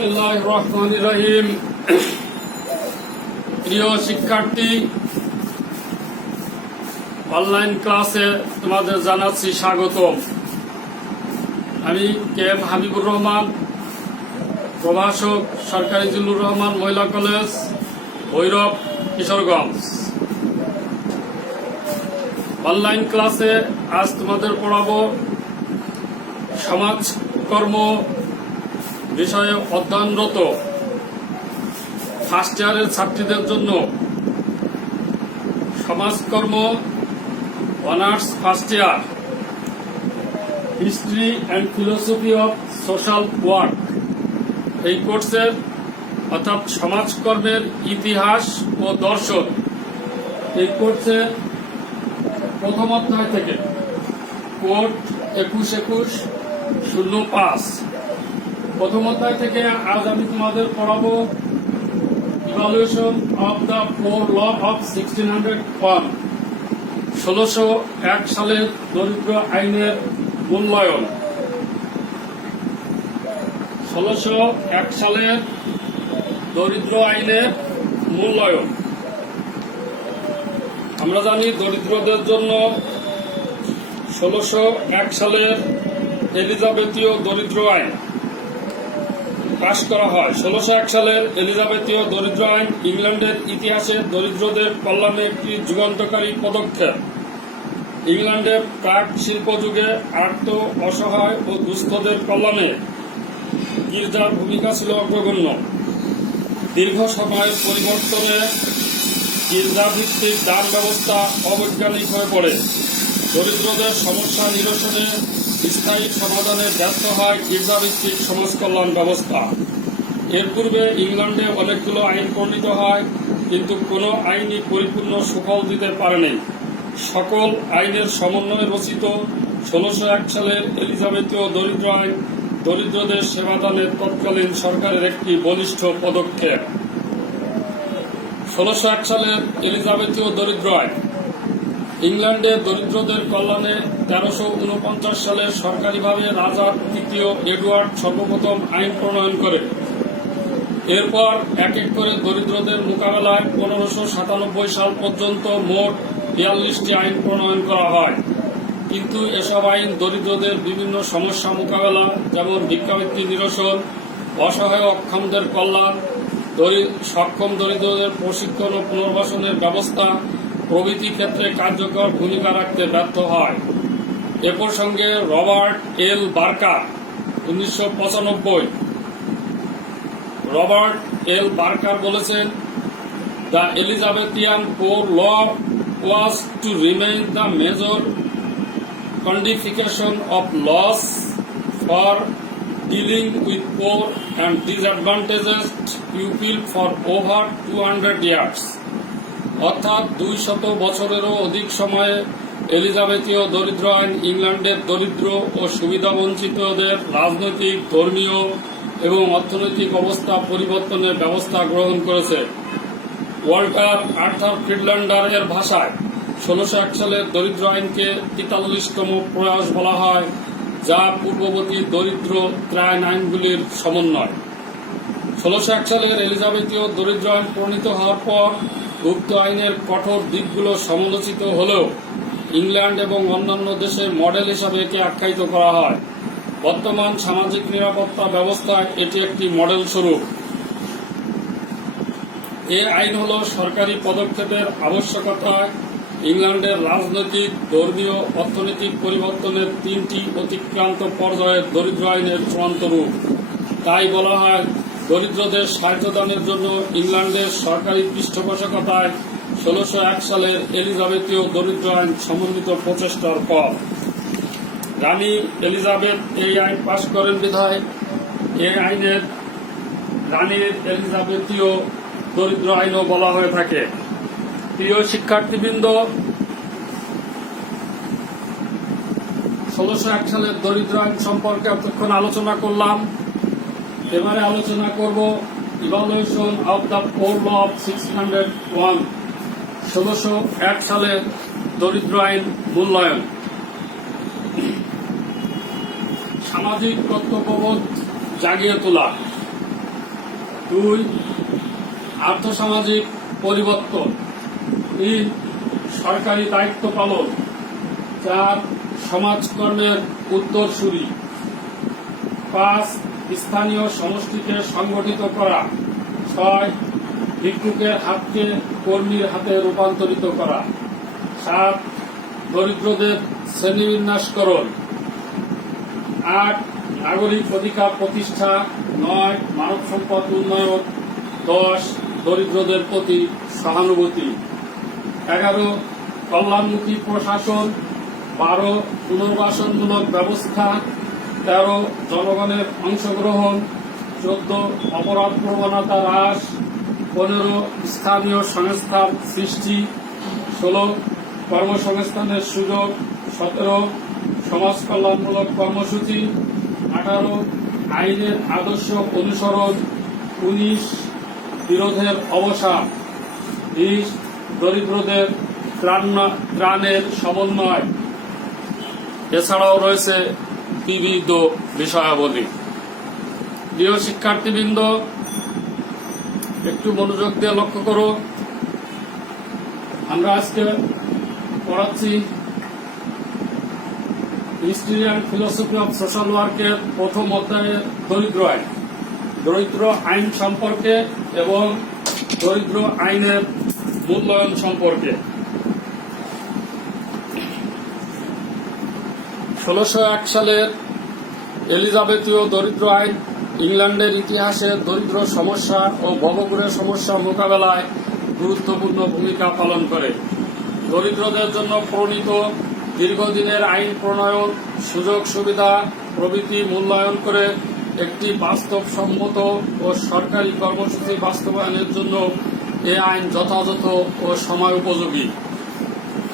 বিসমিল্লাহির রহমানির রহিম। প্রিয় শিক্ষার্থী, অনলাইন ক্লাসে তোমাদের জানাচ্ছি স্বাগতম। আমি কে এম হাবিবুর রহমান, প্রভাষক, সরকারি জিল্লুর রহমান মহিলা কলেজ, ভৈরব, কিশোরগঞ্জ। অনলাইন ক্লাসে আজ তোমাদের পড়াবো সমাজকর্ম বিষয়ে অধ্যয়নরত ফার্স্ট ইয়ারের ছাত্রীদের জন্য সমাজকর্ম honours first year, history and philosophy of social work, এই কোর্সের অর্থাৎ সমাজকর্মের ইতিহাস ও দর্শন, এই কোর্সের প্রথম অধ্যায় থেকে কোড 21-21-05 প্রথম অধ্যায় থেকে আজ আমি তোমাদের পড়াবো evaluation of the 4 law of 1601, 1601 সালের দরিদ্র আইনের মূল্যায়ন। 1601 সালের দরিদ্র আইনের মূল্যায়ন। আমরা জানি দরিদ্রদের জন্য 1601 সালের এলিজাবেথীয় দরিদ্র আইন পাশ করা হয়। 1601 সালের এলিজাবেথীয় দরিদ্র আইন ইংল্যান্ডের ইতিহাসে দরিদ্রদের কল্যাণে একটি যুগান্তকারী পদক্ষেপ। ইংল্যান্ডের প্রাক শিল্পযুগে আর্ত, অসহায় ও দুস্থদের কল্যাণে গির্জার ভূমিকা ছিল অগ্রগণ্য। দীর্ঘ সময়ের পরিবর্তনে গির্জাভিত্তিক দান ব্যবস্থা অবৈজ্ঞানিক হয়ে পড়ে। দরিদ্রদের সমস্যা নিরসনে স্থায়ী সমাধানে ব্যর্থ হয় গির্জাভিত্তিক সমাজ কল্যাণ ব্যবস্থা। এর পূর্বে ইংল্যান্ডে অনেকগুলো আইন প্রণীত হয়, কিন্তু কোনো আইনই পরিপূর্ণ সুফল দিতে পারেনি। সকল আইনের সমন্বয়ে রচিত 1601 সালের এলিজাবেথীয় দরিদ্র আইন দরিদ্রদের সেবাদানের তৎকালীন সরকারের একটি বলিষ্ঠ পদক্ষেপ। 1601 সালের এলিজাবেথীয় দরিদ্র আইন ইংল্যান্ডে দরিদ্রদের কল্যাণে 1349 সালে সরকারিভাবে রাজা তৃতীয় এডওয়ার্ড সর্বপ্রথম আইন প্রণয়ন করেন। এরপর এক এক করে দরিদ্রদের মোকাবেলায় 1597 সাল পর্যন্ত মোট 42টি আইন প্রণয়ন করা হয়। কিন্তু এসব আইন দরিদ্রদের বিভিন্ন সমস্যা মোকাবেলা, যেমন ভিক্ষাবৃত্তি নিরসন, অসহায় অক্ষমদের কল্যাণ, সক্ষম দরিদ্রদের প্রশিক্ষণ ও পুনর্বাসনের ব্যবস্থা প্রভৃতি ক্ষেত্রে কার্যকর ভূমিকা রাখতে ব্যর্থ হয়। এ প্রসঙ্গে Robert L Barker 1995 Robert L Barker বলেছেন, the Elizabethan poor law was to remain the major codification of laws for dealing with poor and disadvantaged people for over 200 years, অর্থাৎ 200 বছরেরও অধিক সময়ে এলিজাবেথীয় দরিদ্র আইন ইংল্যান্ডের দরিদ্র ও সুবিধাবঞ্চিতদের রাজনৈতিক, ধর্মীয় এবং অর্থনৈতিক অবস্থা পরিবর্তনের ব্যবস্থা গ্রহণ করেছে। ওয়াল্টার আর্থার ফ্রিডল্যান্ডার এর ভাষায় 1601 সালের দরিদ্র আইনকে 43তম প্রয়াস বলা হয়, যা পূর্ববর্তী দরিদ্র ত্রাণ আইনগুলির সমন্বয়। 1601 সালের এলিজাবেথীয় দরিদ্র আইন প্রণীত হওয়ার পর উক্ত আইনের কঠোর দিকগুলো সমালোচিত হলেও ইংল্যান্ড এবং অন্যান্য দেশে মডেল হিসাবে একে আখ্যায়িত করা হয়। বর্তমান সামাজিক নিরাপত্তা ব্যবস্থায় এটি একটি মডেল স্বরূপ। এ আইন হল সরকারি পদক্ষেপের আবশ্যকতায় ইংল্যান্ডের রাজনৈতিক, ধর্মীয়, অর্থনৈতিক পরিবর্তনের 3টি অতিক্রান্ত পর্যায়ের দরিদ্র আইনের চূড়ান্ত রূপ। তাই বলা হয়, দরিদ্রদের সাহায্যদানের জন্য ইংল্যান্ডের সরকারি পৃষ্ঠপোষকতায় 1601 সালের এলিজাবেথীয় দরিদ্র আইন সমন্বিত প্রচেষ্টার ফল। রানী এলিজাবেথ এই আইন পাশ করেন বিধায় এই আইনের রানীর এলিজাবেথীয় দরিদ্র আইনও বলা হয়ে থাকে। প্রিয় শিক্ষার্থীবৃন্দ, 1601 সালের দরিদ্র আইন সম্পর্কে এতক্ষণ আলোচনা করলাম। এবারে আলোচনা করব evaluation of the 4 law of 1601, 1601 সালের দরিদ্র আইন মূল্যায়ন। সামাজিক কর্তব্যবোধ জাগিয়ে তোলা। 2 আর্থসামাজিক পরিবর্তন। 3 সরকারি দায়িত্ব পালন। 4 সমাজকর্মের উত্তরসূরি। 5 স্থানীয় সমষ্টিকে সংগঠিত করা। 6 ভিক্ষুকের হাতকে কর্মীর হাতে রূপান্তরিত করা। 7 দরিদ্রদের শ্রেণীবিন্যাসকরণ। 8 নাগরিক অধিকার প্রতিষ্ঠা। 9 মানব সম্পদ উন্নয়ন। 10 দরিদ্রদের প্রতি সহানুভূতি। 11 কল্যাণমুখী প্রশাসন। 12 পুনর্বাসনমূলক ব্যবস্থা। 13 জনগণের অংশগ্রহণ। 14 অপরাধ প্রবণতা হ্রাস। 15 স্থানীয় সংস্থার সৃষ্টি। 16 কর্মসংস্থানের সুযোগ। 17 সমাজ কল্যাণমূলক কর্মসূচি। 18 আইনের আদর্শ অনুসরণ। 19 বিরোধের অবসান। 20 দরিদ্রদের ত্রাণের সমন্বয়। এছাড়াও রয়েছে বিবিধ বিষয়াবলী। প্রিয় শিক্ষার্থীবৃন্দ, একটু মনোযোগ দিয়ে লক্ষ্য করো। আমরা আজকে পড়াচ্ছি history and philosophy of social ওয়ার্কের প্রথম অধ্যায়ে দরিদ্র আইন। দরিদ্র আইন সম্পর্কে এবং দরিদ্র আইনের মূল্যায়ন সম্পর্কে। 1601 সালের এলিজাবেথীয় দরিদ্র আইন ইংল্যান্ডের ইতিহাসে দরিদ্র সমস্যা ও ভবঘুরের সমস্যা মোকাবেলায় গুরুত্বপূর্ণ ভূমিকা পালন করে। দরিদ্রদের জন্য প্রণীত দীর্ঘদিনের আইন প্রণয়ন, সুযোগ সুবিধা প্রভৃতি মূল্যায়ন করে একটি বাস্তবসম্মত ও সরকারি কর্মসূচি বাস্তবায়নের জন্য এ আইন যথাযথ ও সময় উপযোগী।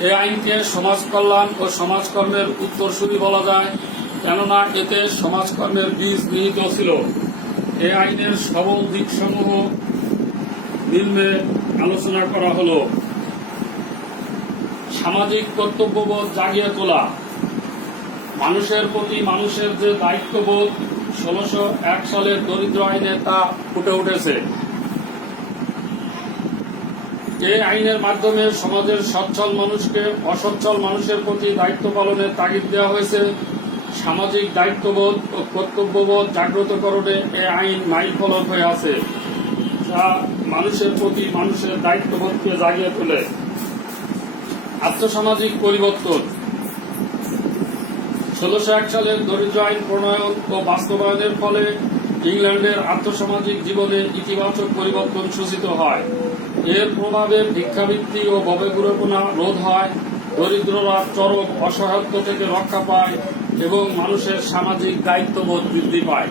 এ আইনকে সমাজ কল্যাণ ও সমাজকর্মের উত্তরসূরি বলা যায়, কেননা এতে সমাজকর্মের বীজ নিহিত ছিল। এ আইনের সবল দিকসমূহ নিম্নে আলোচনা করা হল। সামাজিক কর্তব্যবোধ জাগিয়ে তোলা। মানুষের প্রতি মানুষের যে দায়িত্ববোধ 1601 সালের দরিদ্র আইনে তা ফুটে উঠেছে। এই আইনের মাধ্যমে সমাজের সচ্ছল মানুষকে অসচ্ছল মানুষের প্রতি দায়িত্ব পালনের তাগিদ দেওয়া হয়েছে। সামাজিক দায়িত্ববোধ ও কর্তব্যবোধ জাগ্রতকরণে এই আইন মাইলফলক হয়ে আছে, যা মানুষের প্রতি মানুষের দায়িত্ববোধকে জাগিয়ে তোলে। আর্থসামাজিক পরিবর্তন। 1601 সালের দরিদ্র আইন প্রণয়ন ও বাস্তবায়নের ফলে ইংল্যান্ডের আর্থসামাজিক জীবনে ইতিবাচক পরিবর্তন সূচিত হয়। এর প্রভাবে ভিক্ষাবৃত্তি ও ভবঘুরেপনা রোধ হয়, দরিদ্ররা চরম অসহায়ত্ব থেকে রক্ষা পায় এবং মানুষের সামাজিক দায়িত্ববোধ বৃদ্ধি পায়।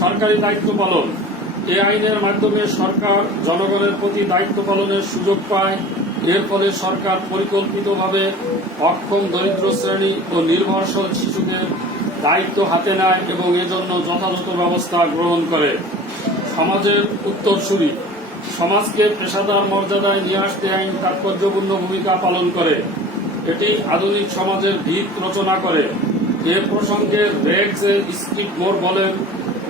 সরকারি দায়িত্ব পালন। এ আইনের মাধ্যমে সরকার জনগণের প্রতি দায়িত্ব পালনের সুযোগ পায়। এর ফলে সরকার পরিকল্পিতভাবে অক্ষম দরিদ্র শ্রেণী ও নির্ভরশীল শিশুদের দায়িত্ব হাতে নেয় এবং এজন্য যথাযথ ব্যবস্থা গ্রহণ করে। সমাজের উত্তরসূরি। সমাজকে পেশাদার মর্যাদায় নিয়ে আসতে আইন তাৎপর্যপূর্ণ ভূমিকা পালন করে। এটি আধুনিক সমাজের ভিত রচনা করে। এ প্রসঙ্গে রেগস স্ট্রিটমোর বলেন,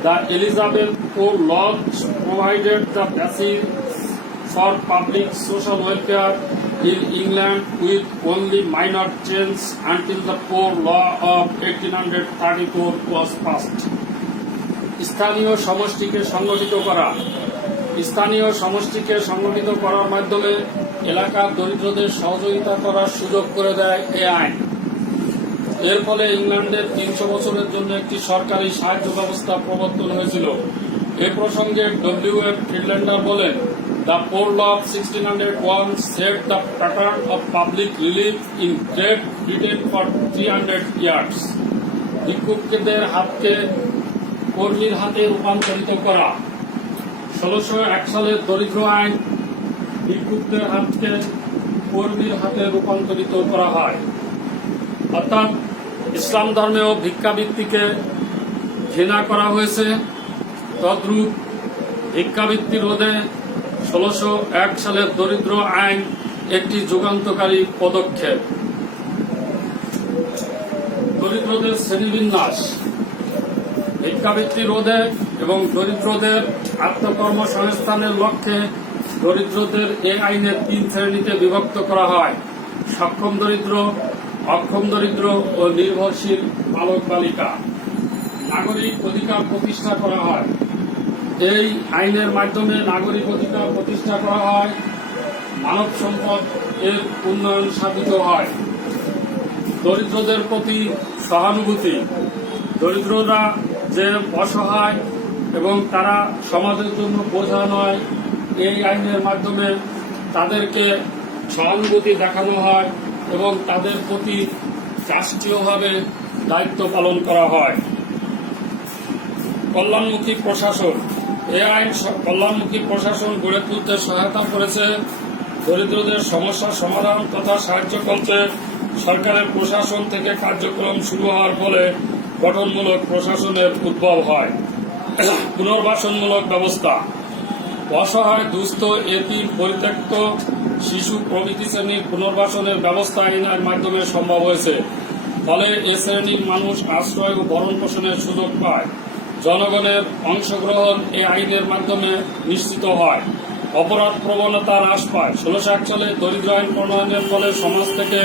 the Elizabeth laws provided the basis for public social welfare in England with only minor change until the Poor Law of 1834 was passed. স্থানীয় সমষ্টিকে সংগঠিত করা। স্থানীয় সমষ্টিকে সংগঠিত করার মাধ্যমে এলাকার দরিদ্রদের সহযোগিতা করার সুযোগ করে দেয় এ আইন। এর ফলে ইংল্যান্ডের 300 বছরের জন্য একটি সরকারি সাহায্য ব্যবস্থা প্রবর্তন হয়েছিল। এ প্রসঙ্গে ডব্লিউ.এফ. ফ্রিডল্যান্ডার বলেন, the poor law of 1601 set the pattern of public relief in Great Britain for 300 years. ভিক্ষুকদের হাতকে কর্মীর হাতে রূপান্তরিত করা। 1601 সালের দরিদ্র আইন ভিক্ষুকদের হাতকে কর্মীর হাতে রূপান্তরিত করা হয়। অর্থাৎ ইসলাম ধর্মেও ভিক্ষাবৃত্তিকে ঘৃণা করা হয়েছে। তদ্রূপ ভিক্ষাবৃত্তি রোধে 1601 সালের দরিদ্র আইন একটি যুগান্তকারী পদক্ষেপ। দরিদ্রদের শ্রেণীবিন্যাস। ভিক্ষাবৃত্তি রোধে এবং দরিদ্রদের আত্মকর্মসংস্থানের লক্ষ্যে দরিদ্রদের এই আইনের 3 শ্রেণীতে বিভক্ত করা হয়: সক্ষম দরিদ্র, অক্ষম দরিদ্র ও নির্ভরশীল বালক বালিকা। নাগরিক অধিকার প্রতিষ্ঠা করা হয়। এই আইনের মাধ্যমে নাগরিক অধিকার প্রতিষ্ঠা করা হয়, মানব সম্পদ এর উন্নয়ন সাধিত হয়। দরিদ্রদের প্রতি সহানুভূতি। দরিদ্ররা যে অসহায় এবং তারা সমাজের জন্য বোঝা নয়, এই আইনের মাধ্যমে তাদেরকে সহানুভূতি দেখানো হয় এবং তাদের প্রতি রাষ্ট্রীয়ভাবে দায়িত্ব পালন করা হয়। কল্যাণমুখী প্রশাসন। এই আইন কল্যাণমুখী প্রশাসন গড়ে তুলতে সহায়তা করেছে। দরিদ্রদের সমস্যার সমাধান তথা সাহায্য করতে সরকারের প্রশাসন থেকে কার্যক্রম শুরু হওয়ার ফলে গঠনমূলক প্রশাসনের উদ্ভব হয়। পুনর্বাসনমূলক ব্যবস্থা। অসহায়, দুস্থ, এতিম, পরিত্যক্ত শিশু প্রভৃতি শ্রেণীর পুনর্বাসনের ব্যবস্থা আইনের মাধ্যমে সম্ভব হয়েছে। ফলে এ শ্রেণীর মানুষ আশ্রয় ও ভরণ পোষণের সুযোগ পায়। জনগণের অংশগ্রহণ এই আইনের মাধ্যমে নিশ্চিত হয়। অপরাধ প্রবণতা হ্রাস পায়। 1601 সালে দরিদ্র আইন প্রণয়নের ফলে সমাজ থেকে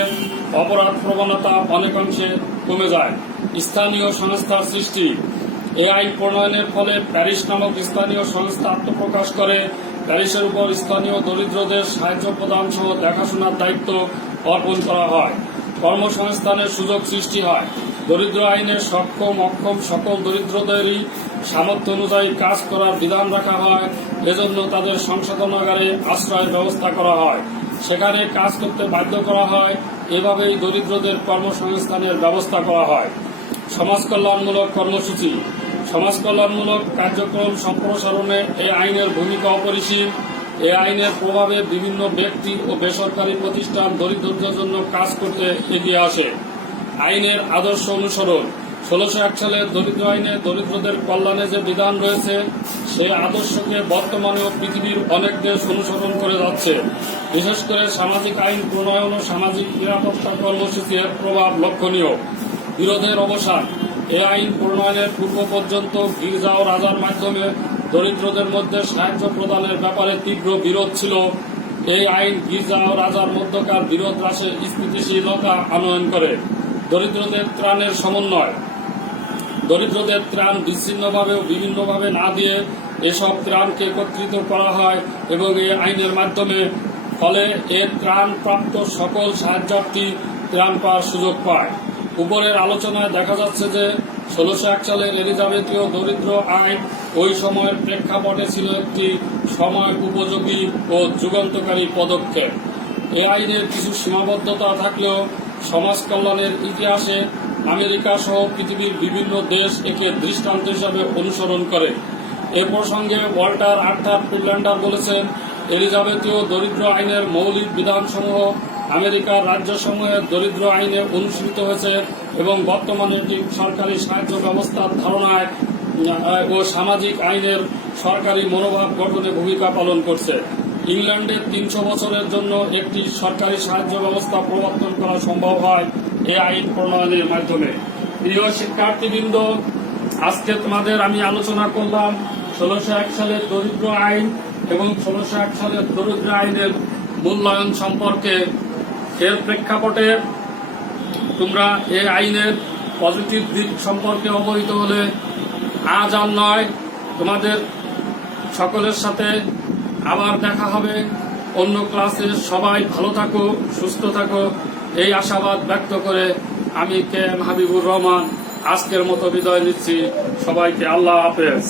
অপরাধ প্রবণতা অনেকাংশে কমে যায়। স্থানীয় সংস্থার সৃষ্টি। এই আইন প্রণয়নের ফলে প্যারিস নামক স্থানীয় সংস্থা আত্মপ্রকাশ করে। প্যারিসের উপর স্থানীয় দরিদ্রদের সাহায্য প্রদান সহ দেখাশোনার দায়িত্ব অর্পণ করা হয়। কর্মসংস্থানের সুযোগ সৃষ্টি হয়। দরিদ্র আইনে সক্ষম অক্ষম সকল দরিদ্রদেরই সামর্থ্য অনুযায়ী কাজ করার বিধান রাখা হয়। এজন্য তাদের সংশোধনাগারে আশ্রয়ের ব্যবস্থা করা হয়, সেখানে কাজ করতে বাধ্য করা হয়। এভাবেই দরিদ্রদের কর্মসংস্থানের ব্যবস্থা করা হয়। সমাজ কল্যাণমূলক কর্মসূচি। সমাজ কল্যাণমূলক কার্যক্রম সম্প্রসারণে এই আইনের ভূমিকা অপরিসীম। এই আইনের প্রভাবে বিভিন্ন ব্যক্তি ও বেসরকারি প্রতিষ্ঠান দরিদ্রদের জন্য কাজ করতে এগিয়ে আসে। আইনের আদর্শ অনুসরণ। 1601 সালের দরিদ্র আইনে দরিদ্রদের কল্যাণে যে বিধান রয়েছে, সেই আদর্শকে বর্তমানেও পৃথিবীর অনেক দেশ অনুসরণ করে যাচ্ছে। বিশেষ করে সামাজিক আইন প্রণয়ন ও সামাজিক নিরাপত্তা কর্মসূচি এর প্রভাব লক্ষণীয়। বিরোধের অবসান। এই আইন প্রণয়নের পূর্ব পর্যন্ত গির্জা ও রাজার মাধ্যমে দরিদ্রদের মধ্যে সাহায্য প্রদানের ব্যাপারে তীব্র বিরোধ ছিল। এই আইন গির্জা ও রাজার মধ্যকার বিরোধ হ্রাসে স্থিতিশীলতা আনয়ন করে। দরিদ্রদের ত্রাণের সমন্বয়। দরিদ্রদের ত্রাণ বিচ্ছিন্নভাবে ও বিভিন্নভাবে না দিয়ে এসব ত্রাণকে একত্রিত করা হয় এবং এই আইনের মাধ্যমে ফলে এর ত্রাণ প্রাপ্ত সকল সাহায্যার্থী ত্রাণ পাওয়ার সুযোগ পায়। উপরের আলোচনায় দেখা যাচ্ছে যে 1601 সালের এলিজাবেথীয় দরিদ্র আইন ওই সময়ের প্রেক্ষাপটে ছিল একটি সময় উপযোগী ও যুগান্তকারী পদক্ষেপ। এই আইনের কিছু সীমাবদ্ধতা থাকলেও সমাজ কল্যাণের ইতিহাসে আমেরিকা সহ পৃথিবীর বিভিন্ন দেশ একে দৃষ্টান্ত হিসাবে অনুসরণ করে। এ প্রসঙ্গে ওয়াল্টার আর্থার ফ্রিডল্যান্ডার বলেছেন, এলিজাবেথীয় দরিদ্র আইনের মৌলিক বিধানসমূহ আমেরিকার রাজ্যসমূহের দরিদ্র আইনে অনুসৃত হয়েছে এবং বর্তমানে এটি সরকারি সাহায্য ব্যবস্থার ধারণায় ও সামাজিক আইনের সরকারি মনোভাব গঠনে ভূমিকা পালন করছে। ইংল্যান্ডে 300 বছরের জন্য একটি সরকারি সাহায্য ব্যবস্থা প্রবর্তন করা সম্ভব হয় এই আইন প্রণয়নের মাধ্যমে। প্রিয় শিক্ষার্থীবৃন্দ, আজকে তোমাদের আমি আলোচনা করলাম 1601 সালের দরিদ্র আইন এবং 1601 সালের দরিদ্র আইনের মূল্যায়ন সম্পর্কে। এর প্রেক্ষাপটে তোমরা এই আইনের পজিটিভ দিক সম্পর্কে অবহিত হলে আজ আর নয়, তোমাদের সকলের সাথে আবার দেখা হবে অন্য ক্লাসে। সবাই ভালো থাকো, সুস্থ থাকো, এই আশাবাদ ব্যক্ত করে আমি কে এম হাবিবুর রহমান আজকের মতো বিদায় নিচ্ছি। সবাইকে আল্লাহ হাফেজ।